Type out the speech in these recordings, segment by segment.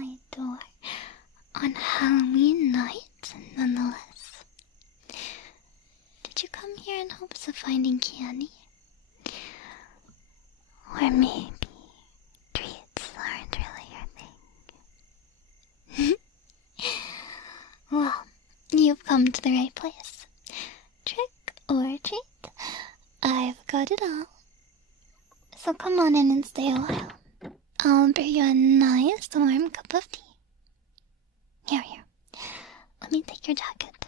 my door on Halloween night, nonetheless. Did you come here in hopes of finding candy? Or maybe treats aren't really your thing? Well, you've come to the right place. Trick or treat, I've got it all. So come on in and stay a while. I'll brew you a nice warm cup of tea. Here. Let me take your jacket.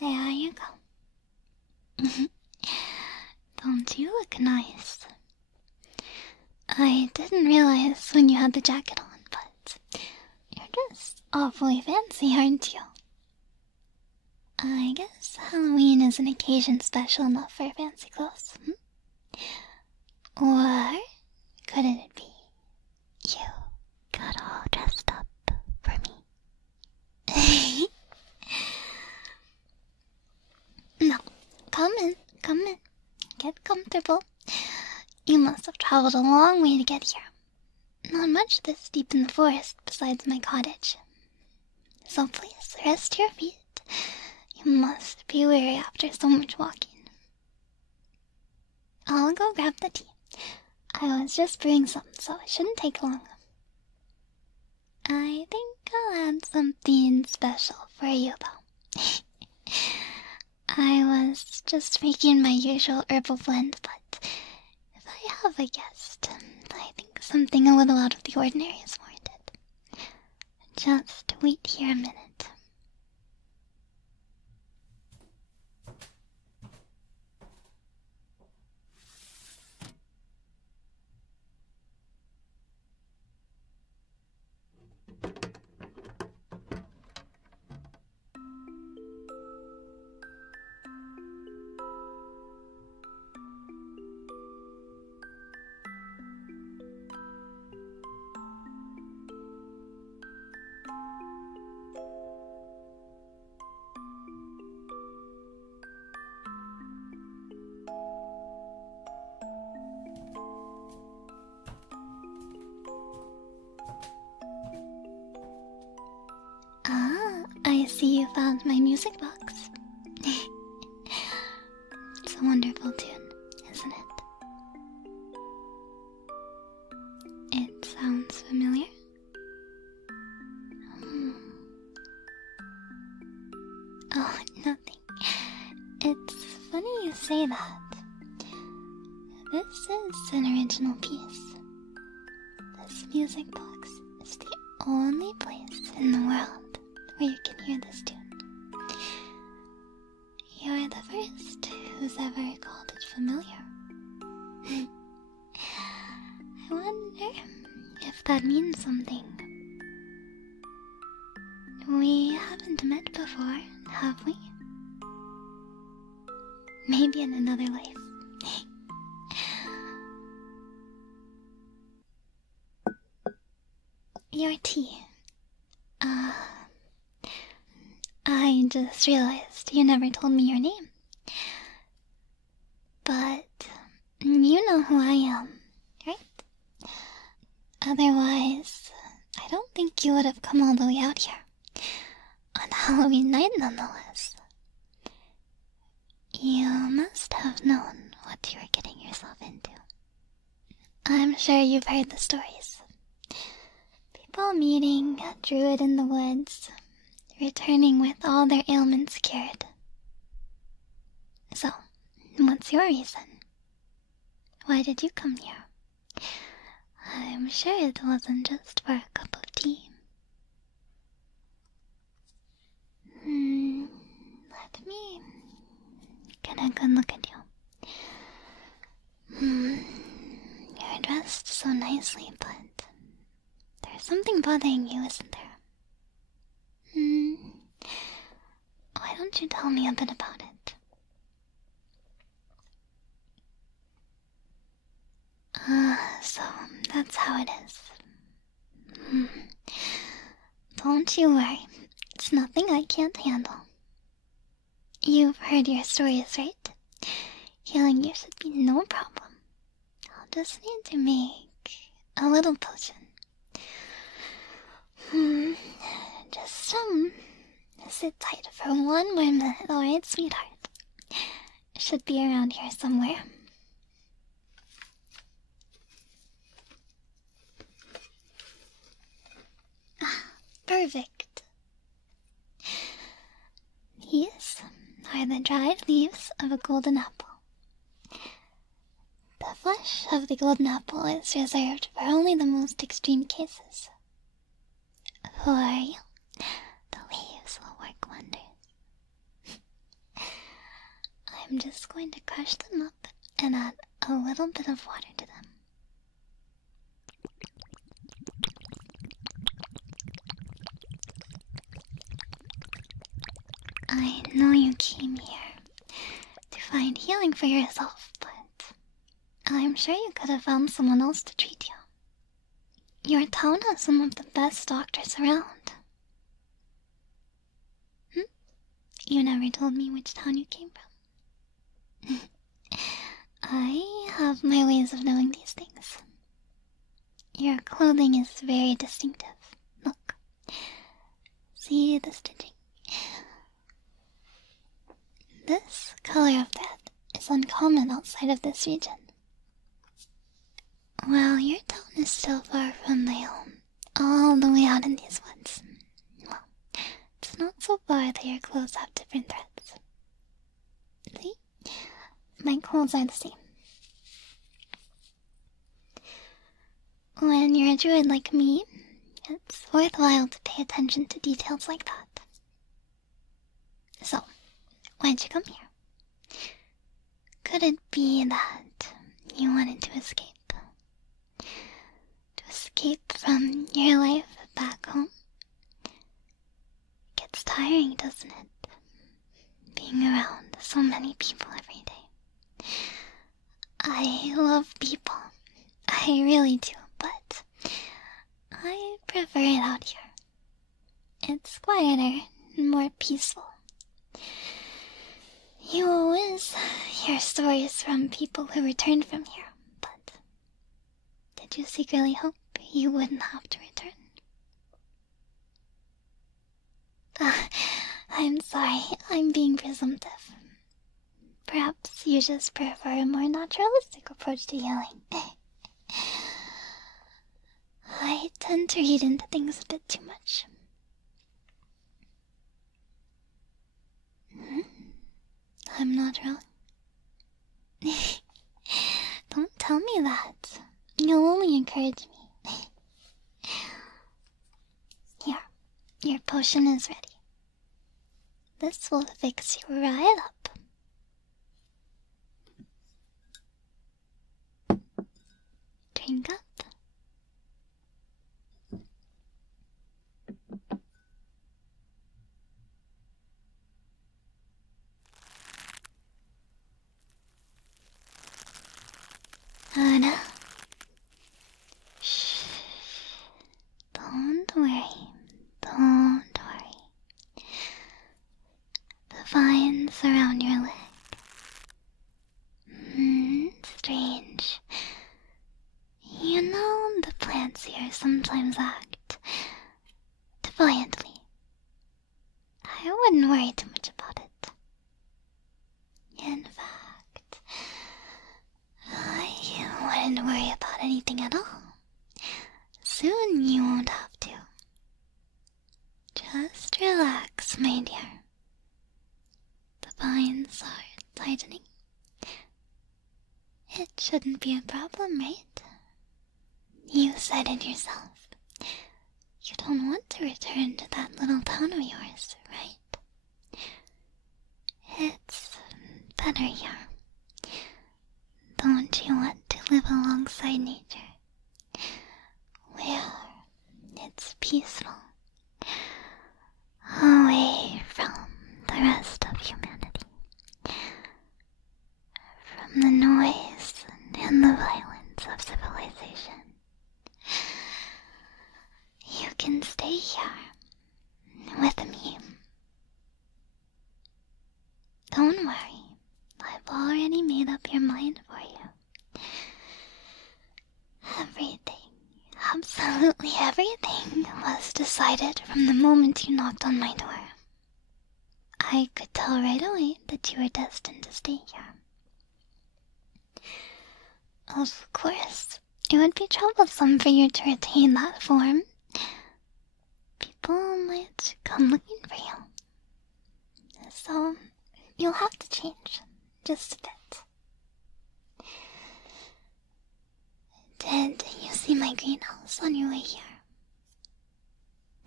There you go. Don't you look nice? I didn't realize when you had the jacket on, but you're just awfully fancy, aren't you? I guess Halloween is an occasion special enough for fancy clothes, Or could it be you got all dressed up for me? No, come in. Get comfortable. You must have traveled a long way to get here. Not much this deep in the forest besides my cottage. So please, rest your feet. You must be weary after so much walking. I'll go grab the tea. I was just brewing some, so it shouldn't take long. I think I'll add something special for you, though. I was just making my usual herbal blend, but if I have a guest, I think something a little out of the ordinary is warranted. Just wait here a minute. I see you found my music box. It's a wonderful tune, isn't it? It sounds familiar. Oh, nothing. It's funny you say that. This is an original piece. This music box is the only place in the world where you can hear this tune. You're the first who's ever called it familiar. I wonder if that means something. We haven't met before, have we? Maybe in another life. Your tea. I just realized you never told me your name. But you know who I am, right? Otherwise, I don't think you would have come all the way out here. On Halloween night, nonetheless. You must have known what you were getting yourself into. I'm sure you've heard the stories. People meeting a druid in the woods, returning with all their ailments cured. So, what's your reason? Why did you come here? I'm sure it wasn't just for a cup of tea. Let me get a good look at you. You're dressed so nicely, but there's something bothering you, isn't there? Why don't you tell me a bit about it? So that's how it is. Don't you worry. It's nothing I can't handle. You've heard your stories, right? Healing you should be no problem. just need to make a little potion. Just sit tight for 1 more minute, alright, sweetheart? Should be around here somewhere. Perfect. These are the dried leaves of a golden apple. The flesh of the golden apple is reserved for only the most extreme cases. For you, the leaves will work wonders. I'm just going to crush them up and add a little bit of water to them. I know you came here to find healing for yourself, but I'm sure you could have found someone else to treat you. Your town has some of the best doctors around. You never told me which town you came from. I have my ways of knowing these things. Your clothing is very distinctive. Look. See the stitching? This color of thread is uncommon outside of this region. Well, your town is still far from my home, all the way out in these woods. Well, it's not so far that your clothes have different threads. See? My clothes are the same. When you're a druid like me, it's worthwhile to pay attention to details like that. So, why'd you come here? Could it be that you wanted to escape? To escape from your life back home? It gets tiring, doesn't it? Being around so many people every day. I love people. I really do, but I prefer it out here. It's quieter and more peaceful. You always hear stories from people who returned from here, but did you secretly hope you wouldn't have to return? I'm sorry, I'm being presumptive. Perhaps you just prefer a more naturalistic approach to healing. I tend to read into things a bit too much. I'm not wrong. Don't tell me that. You'll only encourage me. Here, your potion is ready. This will fix you right up. Drink up. Fauna. Shh. Don't worry. Don't worry. The vines around your leg. Strange. You know, the plants here sometimes act defiantly. I wouldn't worry too much about it. In fact, I wouldn't worry about anything at all. Soon you won't have to. Just relax, my dear. The vines are tightening. It shouldn't be a problem, right? You said it yourself. You don't want to return to that little town of yours, right? It's better here. Don't you want to live alongside nature, where it's peaceful, away from the rest of humanity, from the noise and the violence of civilization? You can stay here with me. Don't worry, I've already made up your mind for you. Absolutely everything was decided from the moment you knocked on my door. I could tell right away that you were destined to stay here. Of course, it would be troublesome for you to retain that form. People might come looking for you. So, you'll have to change, just a bit. Did you see my greenhouse on your way here?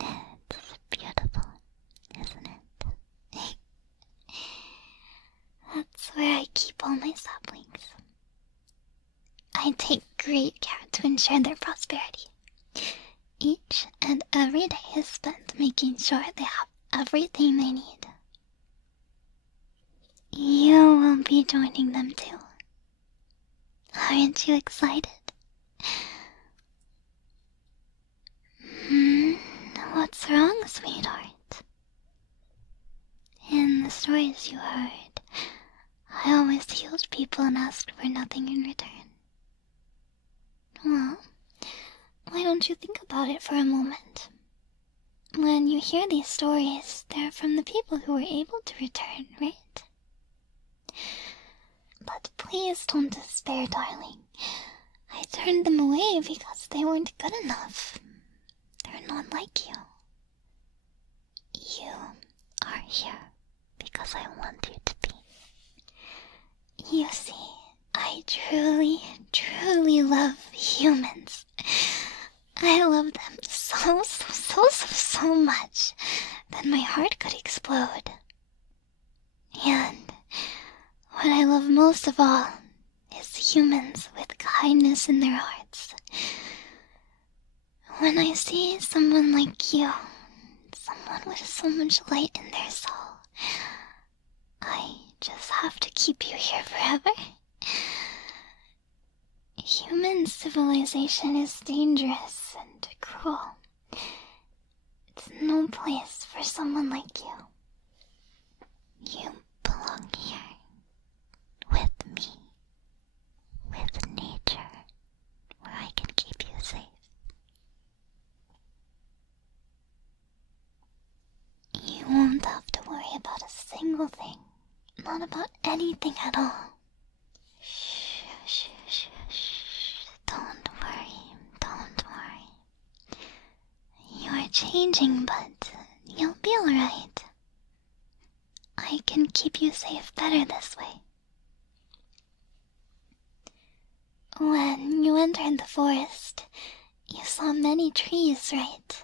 It's beautiful, isn't it? That's where I keep all my saplings. I take great care to ensure their prosperity. Each and every day is spent making sure they have everything they need. You will be joining them too. Aren't you excited? What's wrong, sweetheart? In the stories you heard, I always healed people and asked for nothing in return. Well, why don't you think about it for a moment? When you hear these stories, they're from the people who were able to return, right? But please don't despair, darling. I turned them away because they weren't good enough. They're not like you. You are here because I want you to be. You see, I truly, truly love humans. I love them so much that my heart could explode. And what I love most of all is humans with kindness in their hearts. When I see someone like you, someone with so much light in their soul, I just have to keep you here forever. Human civilization is dangerous and cruel. It's no place for someone like you. You belong here, with me, with nature, where I can keep you safe. You won't have to worry about a single thing, not about anything at all. Shh, shh, shh, shh. Don't worry. You are changing, but you'll be alright. I can keep you safe better this way. When you entered the forest, you saw many trees, right?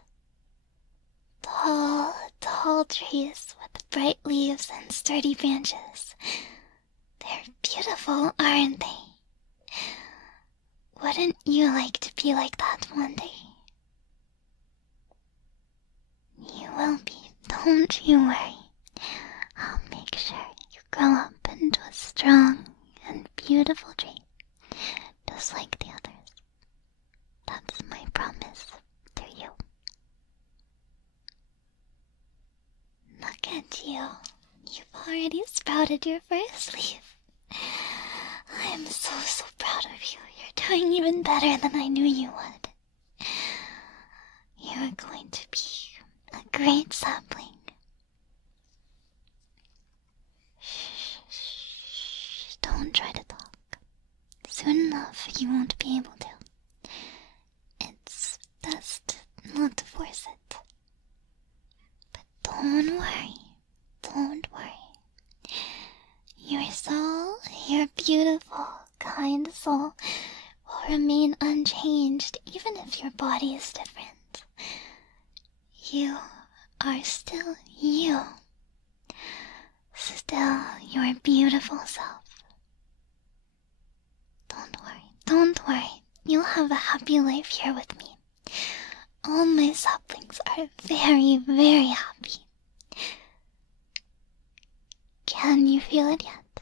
Tall trees with bright leaves and sturdy branches. They're beautiful, aren't they? Wouldn't you like to be like that one day? You will be, don't you worry. I'll make sure you grow up into a strong and beautiful tree, just like the others. That's my promise to you. Look at you. You've already sprouted your first leaf. I'm so proud of you. You're doing even better than I knew you would. You're going to be a great sapling. Shh, don't try to talk. Soon enough, you won't be able to. It's best not to force it. But don't worry. Your soul, your beautiful, kind soul, will remain unchanged even if your body is different. You are still you. Still your beautiful self. Don't worry. You'll have a happy life here with me. All my saplings are very, very happy. Can you feel it yet?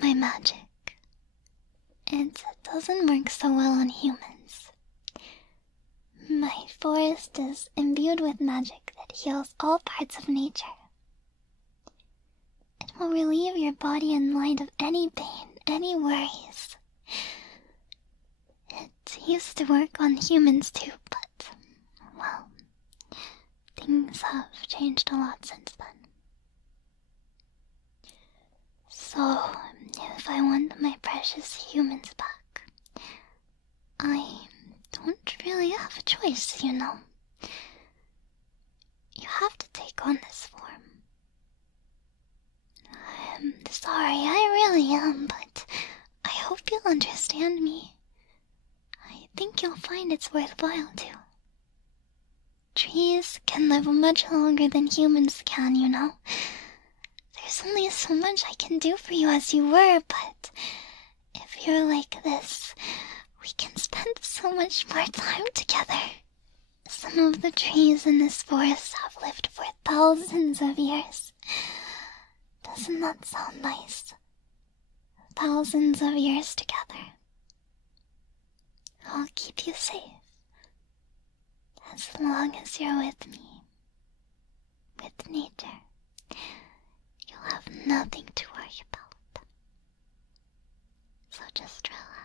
My magic. It doesn't work so well on humans. My forest is imbued with magic that heals all parts of nature. It will relieve your body and mind of any pain, any worries. It used to work on humans too, but, well, things have changed a lot since then. So, if I want my precious humans back, I don't really have a choice, you know. You have to take on this form. I'm sorry, I really am, but I hope you'll understand me. I think you'll find it's worthwhile to. Trees can live much longer than humans can, you know. There's only so much I can do for you as you were, but if you're like this, we can spend so much more time together. Some of the trees in this forest have lived for thousands of years. Doesn't that sound nice? Thousands of years together. I'll keep you safe. As long as you're with me. With nature. You'll have nothing to worry about. So just relax.